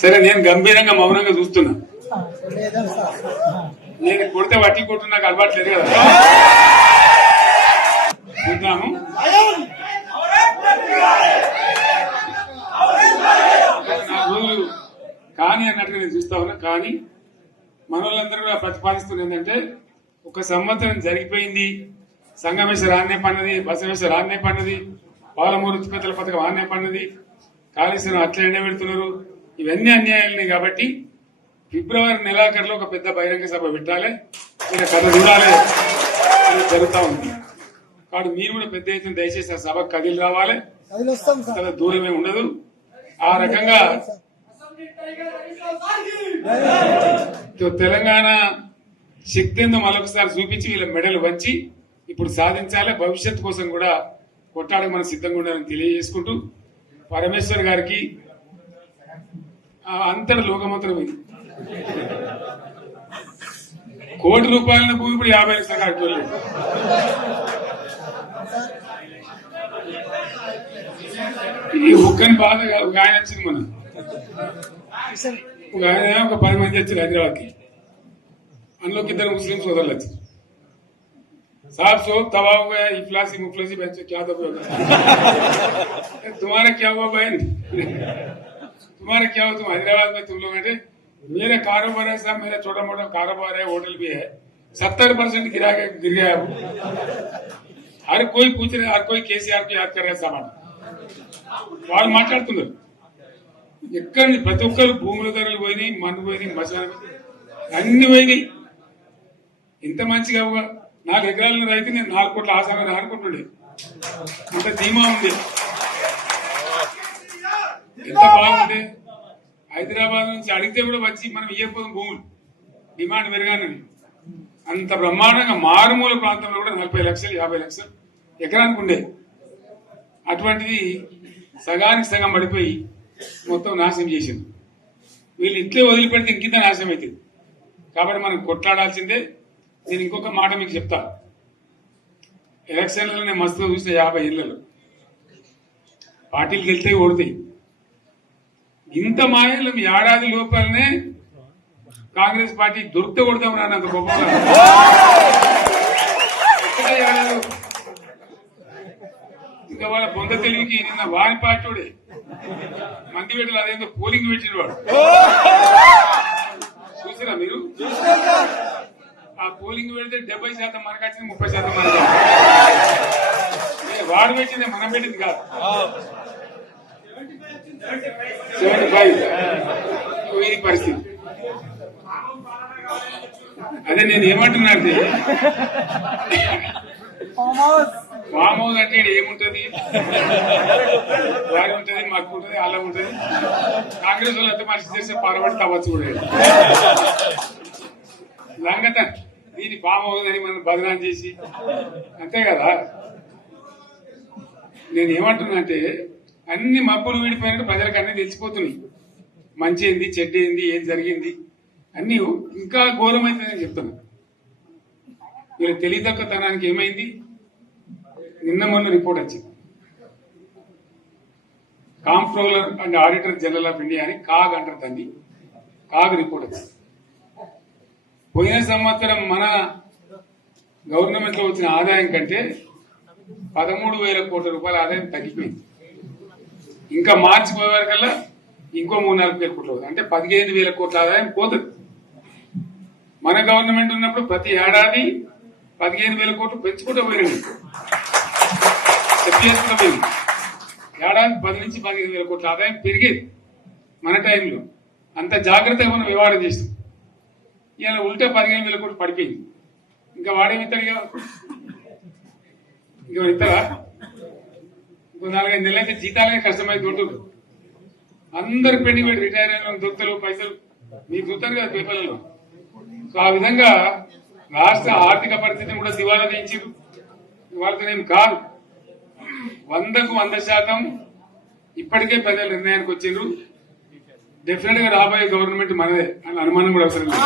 సరే నేను గంభీరంగా మౌనంగా చూస్తున్నా. నేను కొడితే వట్టి కొట్టు నాకు అలవాట్లేదు కదా. చూద్దాము. రోజులు కానీ అన్నట్టుగా నేను చూస్తా ఉన్నా. కానీ మనోళ్ళందరూ కూడా ప్రతిపాదిస్తుంది ఏంటంటే, ఒక సంవత్సరం జరిగిపోయింది, సంగమేశ్వర ఆన్నే పన్నది, బసవేశ్వర ఆన్నే పన్నది, పాలమూరు ఉత్పత్తుల పథకం ఆన్నే పన్నది, కాళేశ్వరం అట్లా ఎండబెడుతున్నారు, ఇవన్నీ అన్యాయాలని. కాబట్టి ఫిబ్రవరి నెలాఖరులో ఒక పెద్ద బహిరంగ సభ పెట్టాలి, మీరు కథ చూడాలి జరుగుతా ఉంది. కాబట్టి మీరు కూడా పెద్ద ఎత్తున దయచేసి ఆ సభకు కదిలి రావాలి, చాలా దూరమే ఉండదు. ఆ రకంగా తెలంగాణ శక్తి ఏందో మరొకసారి చూపించి వీళ్ళ మెడలు వంచి ఇప్పుడు సాధించాలి. భవిష్యత్తు కోసం కూడా కొట్టాడకు మనం సిద్ధంగా ఉండాలని తెలియజేసుకుంటూ, పరమేశ్వర్ గారికి అంతటి లోకమంత్రం ఇది. ₹1,00,00,000 భూమి ఇప్పుడు 50 లక్షలు కట్టుకోలేదు. ఈ ఒక్కని బాధ ఒక ఆయన వచ్చింది, మన ఒక ఆయన ఒక 10 మంది వచ్చారు హైదరాబాద్కి. అందులోకి 2 ముస్లిం సోదరులు వచ్చారు. साहब सोब तबाह हो गया, इफलासी मुफलसी बच्चे क्या दबे हो गए. तुम्हारा क्या हुआ बहन, तुम्हारा क्या हुआ, तुम हैदराबाद में तुम लोग हैं. मेरा कारोबार है साहब, मेरा छोटा मोटा कारोबार है, होटल भी है, 70% गिर गया. हर कोई पूछ रहे, हर कोई केसीआर को याद कर रहे सामान. వాళ్ళు మాట్లాడుతున్నారు. ఎక్కడ ప్రతి ఒక్కరు భూముల ధరలు పోయినాయి, మన్ను పోయినాయి, మసాలు అన్ని పోయినాయి. ఇంత మంచిగా 4 ఎకరాల రైతు నేను 4 కోట్ల ఆసాగా అనుకుంటుండే, అంత ధీమా ఉంది, ఎంత బాగుంది. హైదరాబాద్ నుంచి అడిగితే కూడా వచ్చి మనం ఇవ్వకపోతాం భూములు, డిమాండ్ పెరగానని. అంత బ్రహ్మాండంగా మారుమూల ప్రాంతంలో కూడా 40 లక్షలు 50 లక్షలు ఎకరానికి ఉండే. అటువంటిది సగానికి సగం పడిపోయి మొత్తం నాశనం చేసింది. వీళ్ళు ఇట్లే వదిలిపెడితే ఇంకింత నాశనం అవుతుంది. కాబట్టి మనం కొట్లాడాల్సిందే. నేను ఇంకొక మాట మీకు చెప్తా. ఎలక్షన్లలో నేను మస్తుగా చూసిన 50 ఏళ్లలో పార్టీలు గెలితే ఓడతాయి. ఇంత మాయలు ఏడాది లోపలనే కాంగ్రెస్ పార్టీ దొరికితే కొడతాం రానంత గొప్పగా. ఇంకా వాళ్ళ బొంద తెలివికి నిన్న వారి పార్టీ మంది పెట్టాలి, అదేందో పోలింగ్ పెట్టిన వాడు చూసారా మీరు? ఆ పోలింగ్ పెడితే 70% మనకు వచ్చింది, 30% మనకు. వాడు పెట్టింది, మనం పెట్టింది కాదు. 75 ఇది పరిస్థితి. అదే నేను ఏమంటున్నా అంటే, ఫామ్ హౌస్ అంటే ఏముంటది, వారి ఉంటది, మాకు ఉంటది, అలా ఉంటది. కాంగ్రెస్ వాళ్ళు అంతా మనిషి చేస్తే పారబడి తవ్వచ్చు కూడా లంగత. దీన్ని ఫామ్ హౌస్ అని మనం బదనాలు చేసి అంతే కదా. నేను ఏమంటున్నా అంటే, అన్ని మబ్బులు వీడిపోయినట్టు ప్రజలకు అన్ని తెలిసిపోతున్నాయి. మంచి ఏంది, చెడ్డ ఏంది, ఏం జరిగింది అన్ని ఇంకా ఘోరమైందని చెప్తున్నా. వీళ్ళ తెలియదక్కతనానికి ఏమైంది, నిన్న మొన్న రిపోర్ట్ వచ్చింది. Comptroller and auditor general of India అని కాగ్ అంటారు దాన్ని. కాగ్ రిపోర్ట్ వచ్చింది. పోయిన సంవత్సరం మన గవర్నమెంట్ లో వచ్చిన ఆదాయం కంటే 13,000 కోట్ల రూపాయల ఆదాయం తగ్గిపోయింది. ఇంకా మార్చి పోయే వరకల్లా ఇంకో 3-4 కోట్లు అవుతుంది. అంటే 15,000 కోట్ల ఆదాయం పోతుంది. మన గవర్నమెంట్ ఉన్నప్పుడు ప్రతి ఏడాది 15,000 కోట్లు పెంచుకుంటూ పోయింది. ఏడాది 10 నుంచి 15,000 కోట్ల ఆదాయం పెరిగేది మన టైంలో. అంత జాగ్రత్తగా మనం వ్యవహారం చేస్తాం. ఇలా ఉల్టా 15,000 కోట్లు పడిపోయింది. ఇంకా వాడేమి ఇస్తాడుగా, ఇంకా ఇస్తారా? ఇంకో 4-5 నెలలైతే జీతాలే కష్టమైతే ఉంటుంది. అందరు పెండింగ్ పెట్టి రిటైర్ అయిన దొత్తలు పైసలు మీకు చూస్తారు కదా పేపర్లలో. సో ఆ విధంగా రాష్ట్ర ఆర్థిక పరిస్థితిని కూడా దివాలా తీయించారు. వాళ్ళతోనేం కాదు, 100కు 100% ఇప్పటికే ప్రజల నిర్ణయానికి వచ్చిండ్రు. డెఫినెట్ గా రాబోయే గవర్నమెంట్ మనదే అని అనుమానం కూడా అవసరం లేదు.